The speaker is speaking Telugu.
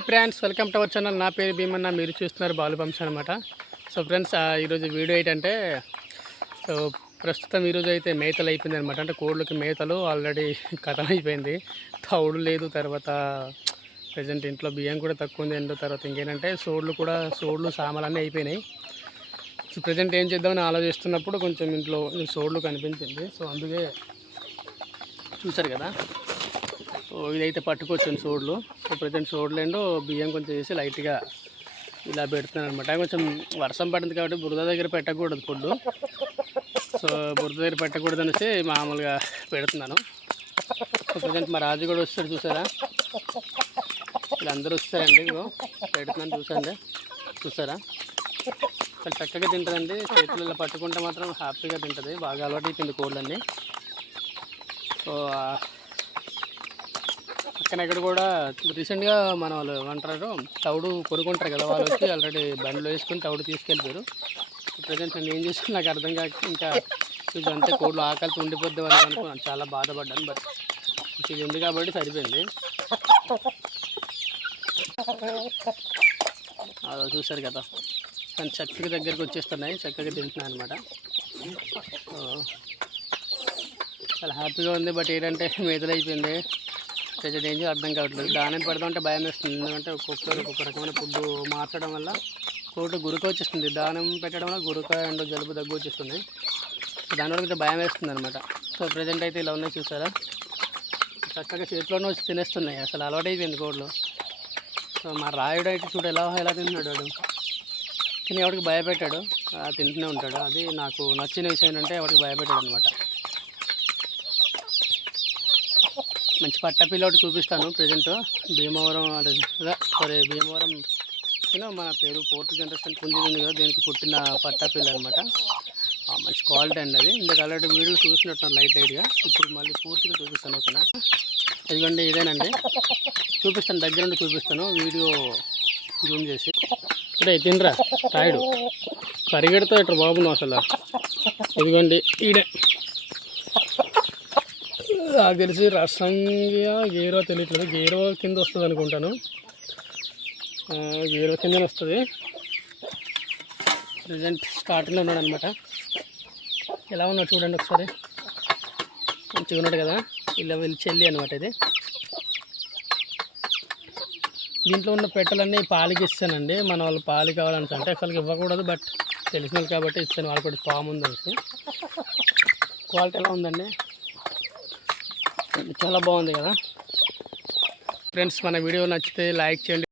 Hi friends welcome to our channel. నా పేరు భీమన్న మీరు చూస్తున్నారు బాలుబంశ అనమాట సో ఫ్రెండ్స్ ఆ, ఈరోజు వీడియో ఏంటంటే సో ప్రస్తుతం ఈరోజు అయితే మేతలు అయిపోయింది అనమాట అంటే కోళ్ళకి మేతలు ఆల్రెడీ కథం అయిపోయింది. తౌడు లేదు తర్వాత ప్రజెంట్ ఇంట్లో బియ్యం కూడా తక్కువ ఉంది అండ్ తర్వాత ఇంకేంటంటే సోడ్లు కూడా సోడ్లు సామాలన్నీ అయిపోయినాయి. సో ప్రజెంట్ ఏం చేద్దామని ఆలోచిస్తున్నప్పుడు కొంచెం ఇంట్లో సోడ్లు కనిపించింది. సో అందుకే చూశారు కదా. సో ఇదైతే పట్టుకొచ్చాను సోడ్లు సో ప్రజెంట్ సోడ్లు ఏంటో బియ్యం కొంచెం వేసి లైట్గా ఇలా పెడుతున్నాను అనమాట కొంచెం వర్షం పడింది కాబట్టి బురద దగ్గర పెట్టకూడదు ఫుడ్ సో బురద దగ్గర పెట్టకూడదు అనేసి మామూలుగా పెడుతున్నాను. సో ప్రజెంట్ మా రాజు కూడా వస్తారు చూసారా? వీళ్ళందరూ వస్తారండి ఇగో పెడుతున్నాను చూసండి. చూసారా? చాలా చక్కగా తింటుందండి. చేతులు ఇలా పట్టుకుంటే మాత్రం హ్యాపీగా తింటుంది. బాగా అలవాటు అయిపోయింది కోళ్ళన్నీ. సో పక్కన ఇక్కడ కూడా రీసెంట్గా మన వాళ్ళు ఏమంటారు తౌడు కొనుక్కుంటారు కదా వాళ్ళు వచ్చి ఆల్రెడీ బండిలో వేసుకుని తౌడు తీసుకెళ్ళిపోయారు. ప్రజెంట్ నేను ఏం చేసుకుని నాకు అర్థం కాక ఇంకా అంతే కోళ్ళు ఆకలితో ఉండిపోద్దాం అని అనుకున్నాను. చాలా బాధపడ్డాను బట్ ఇది ఉంది కాబట్టి సరిపోయింది. అదో చూశారు కదా. కానీ చక్కగా దగ్గరికి వచ్చేస్తున్నాయి చక్కగా తింటున్నాయి అనమాట చాలా హ్యాపీగా ఉంది బట్ ఏంటంటే మేతలు అయిపోయింది ప్రజెంట్ ఏం అర్థం కావట్లేదు. దానం పెడదామంటే భయం వేస్తుంది. ఎందుకంటే ఒక్కొక్కరు ఒక్కొక్క రకమైన ఫుడ్ మార్చడం వల్ల కోటి గురుక వచ్చేస్తుంది. దానం పెట్టడం వల్ల గురుక అండ్ జలుబు దగ్గు వచ్చేస్తుంది. దానివల్ల కొంచెం భయం వేస్తుంది అనమాట సో ప్రజెంట్ అయితే ఇలా ఉన్నాయి చూసారా? చక్కగా చేతిలోనే వచ్చి తినేస్తున్నాయి. అసలు అలవాటు అయిపోయింది కోళ్ళు సో మా రాయుడు అయితే చూడు ఎలా ఎలా తింటున్నాడు వాడు. తిని ఎవరికి భయపెట్టాడు తింటూనే ఉంటాడు. అది నాకు నచ్చిన విషయం ఏంటంటే ఎవరికి భయపెట్టాడు అనమాట మంచి పట్ట ఒకటి చూపిస్తాను ప్రజెంట్. భీమవరం అంటే సరే భీమవరం మన పేరు ఫోర్త్ జనరేషన్ పుంజి కదా దీనికి పుట్టిన పట్టపిల్ల అనమాట మంచి క్వాలిటీ అండి అది. ఇందుకు ఆల్రెడీ వీడియో చూసినట్టున్నాను లైట్ లైట్గా ఇప్పుడు మళ్ళీ పూర్తిగా చూపిస్తాను ఓకేనా? ఇదిగోండి ఇదేనండి. చూపిస్తాను దగ్గర నుండి చూపిస్తాను. వీడియో జూమ్ చేసి. ఇదే తినరా రాయుడు పరిగెడతా ఇట్లా బాబును అసలు? ఇదిగోండి ఈడే. నాకు తెలిసి రసంగా గేరో తెలియట్లేదు. గేరో కింద వస్తుంది అనుకుంటాను. గేరో కిందనే వస్తుంది. ప్రజెంట్ స్టార్టింగ్లో ఉన్నాడు అనమాట ఎలా ఉన్నాడు చూడండి ఒకసారి. మంచిగా ఉన్నాడు కదా. ఇలా వెళ్ళి చెల్లి అనమాట ఇది. దీంట్లో ఉన్న పెట్టలన్నీ పాలకి ఇస్తానండి. మన వాళ్ళు పాలు కావాలంటే అంటే అసలు ఇవ్వకూడదు బట్ తెలిసిన కాబట్టి ఇస్తాను. వాళ్ళు కూడా ఫామ్ ఉంది క్వాలిటీ ఎలా ఉందండి? చాలా బాగుంది కదా. ఫ్రెండ్స్ మన వీడియో నచ్చితే లైక్ చేయండి.